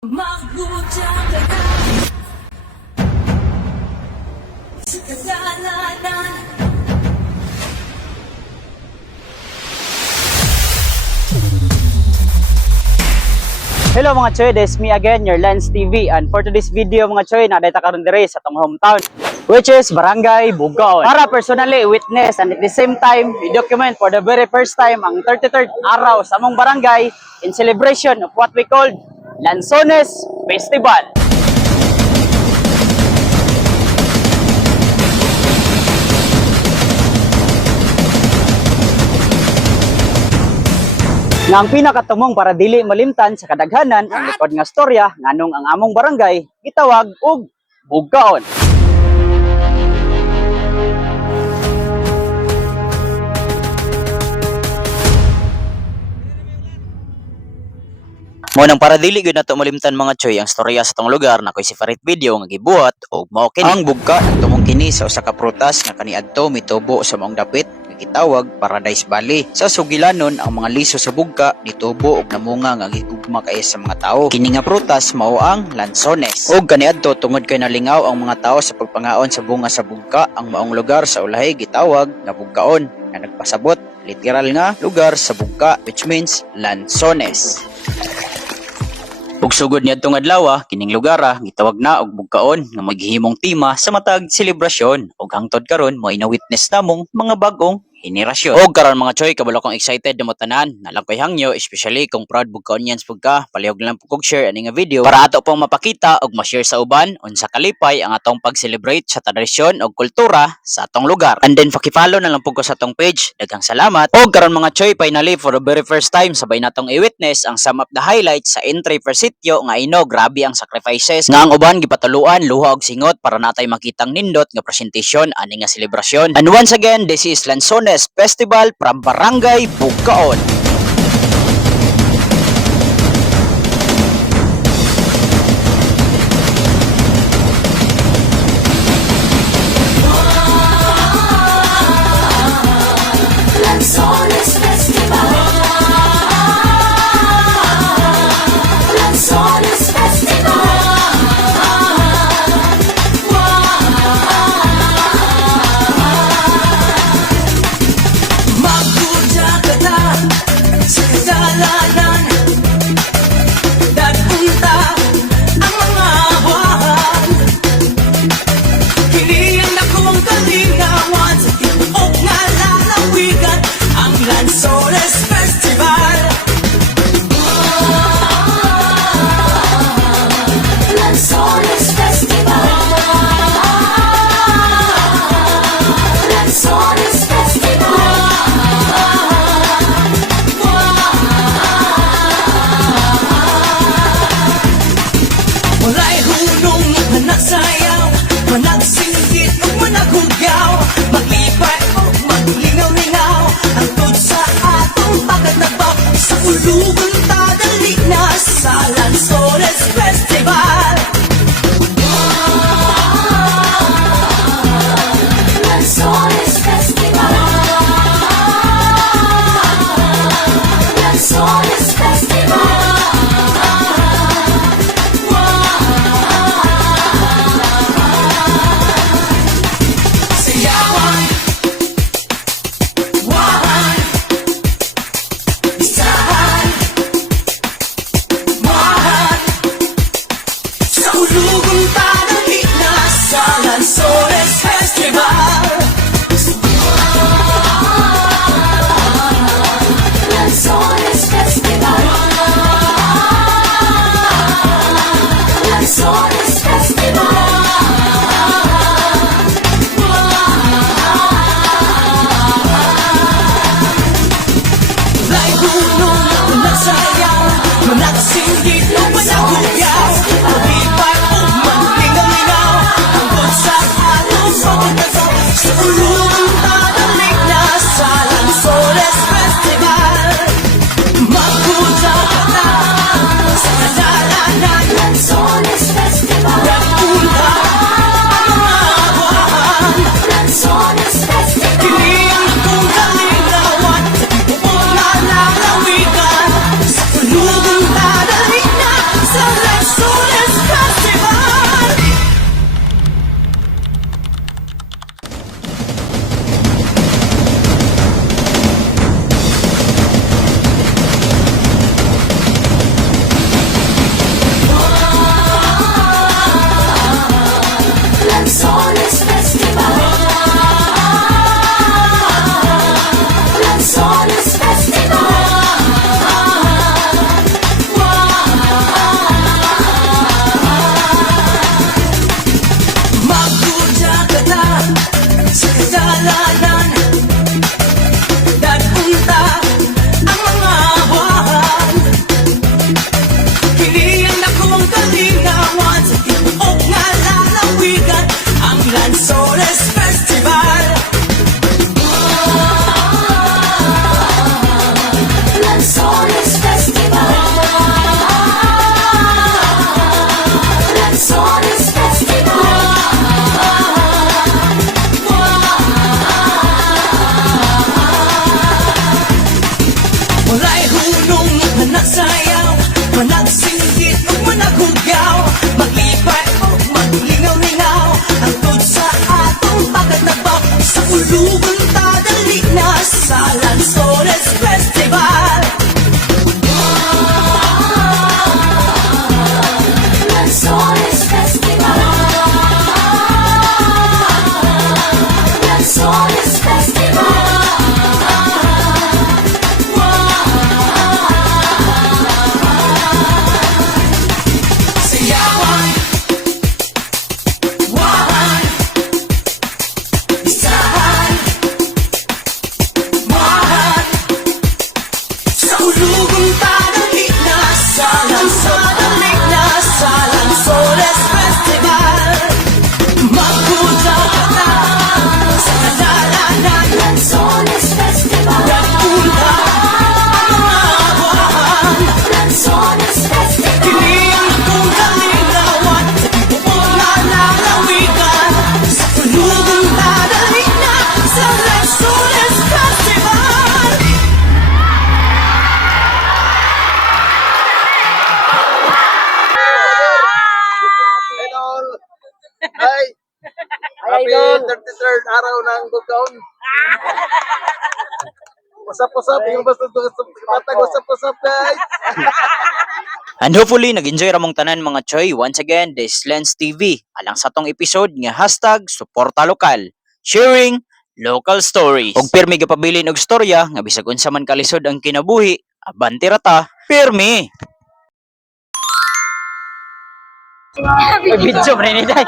Maghudang ka na sa kasalanan. Hello mga choy, this is me again, your Lens TV. And for today's video mga choy, nadayta karon diri sa atong hometown, which is Barangay Bugaon. Para personally witness and at the same time, i-document for the very first time ang 33rd araw sa among barangay in celebration of what we called Lanzones Festival. Nga ang pinakatumong para dili malimtan sa kadaghanan ang likod nga storya nganong ang among barangay gitawag og Bugaon. Munang para dili gyud nato malimtan mga choy ang storya sa tong lugar na koy si Farit Video nga gibuhat og mao kini ang bugka nagtumong kini sa usa ka prutas nga kaniadto mitubo sa maong dapit nga gitawag Paradise Valley. Sa sugilanon ang mga liso sa bugka nitubo og namunga nga gigugma kay sa mga tawo. Kini nga prutas mao ang lanzones. Og kaniadto tungod kay nalingaw ang mga tawo sa pagpangaon sa bunga sa bugka, ang maong lugar sa ulahi gitawag nga Bugaon nga nagpasabot literal nga lugar sa bugka, which means Lanzones. Ug sugod niadtong adlaw kining lugar gitawag na og Bugaon nga maghihimong tema sa matag selebrasyon ug hangtod karon mo ina-witness namong mga bag-ong henerasyon. Og karon mga choy, kabalo kong excited na mo tanan. Nalang koy hangyo, especially kung proud Bugaonians pud ka. Palihog lang pud kog share ani nga video para ato pong mapakita ug ma-share sa uban unsa kalipay ang atong pag-celebrate sa tradisyon ug kultura sa atong lugar. And then paki-follow na lang pud ko sa atong page. Daghang salamat. Og karon mga choy, finally for the very first time sabay natong i-witness ang sum up the highlights sa entry per sitio nga ino grabe ang sacrifices nga ang uban gipatuluan luha og singot para natay makitang nindot nga presentasyon ani nga selebrasyon. And once again, this is Lanzones Festival from Barangay Bugaon. Lanzones Festival. Lanzones Festival. Magduda ka na sa kasalanan. Nagpunta ang mga buwan. Hiniyan na kong kalinawan sa tibuok nga lalawigan ang Lanzones Festival. Lanzones Festival. Lanzones Festival. Walay hulong managsayaw, managsinggit o managhugaw, maglipay o maglingaw-lingaw, hangtod sa atong pagkatabaw sa ulugan tadali na sa Lanzones Festival. Lanzones Festival. Lanzones Festival. Sayawan, wahan, isahan, mahan, sa ulugong tanangin na sa Lanzones Festival. Lanzones Festival. Lanzones Festival. Walay hulong, managsayaw, managsinggit o managhugaw, maglipay o sayawan. Wahan, isahan, wahan. Sa ulugong tanalik na salang sa dalik na salang Soles Festival. Magpunta ka na sa kadalanan ng Soles Festival. Nagpunta ang mga wahan ng Soles Festival. Kiniang kong kalinawan sa buong lalawigan. Sa ulugong tanalik na salang Soles Festival. Idol! Hi! Happy 33rd araw ng Bugkaon. Usap-usap, yung basta matag usap-usap guys. And hopefully, nag-enjoy ramong tanan mga choy. Once again, this Lens TV. Alang sa tong episode nga hashtag suporta lokal. Sharing local stories. Og pirmi gapabilin og storya nga bisag unsa man kalisod ang kinabuhi, abante rata, pirmi. Video pre ni Day.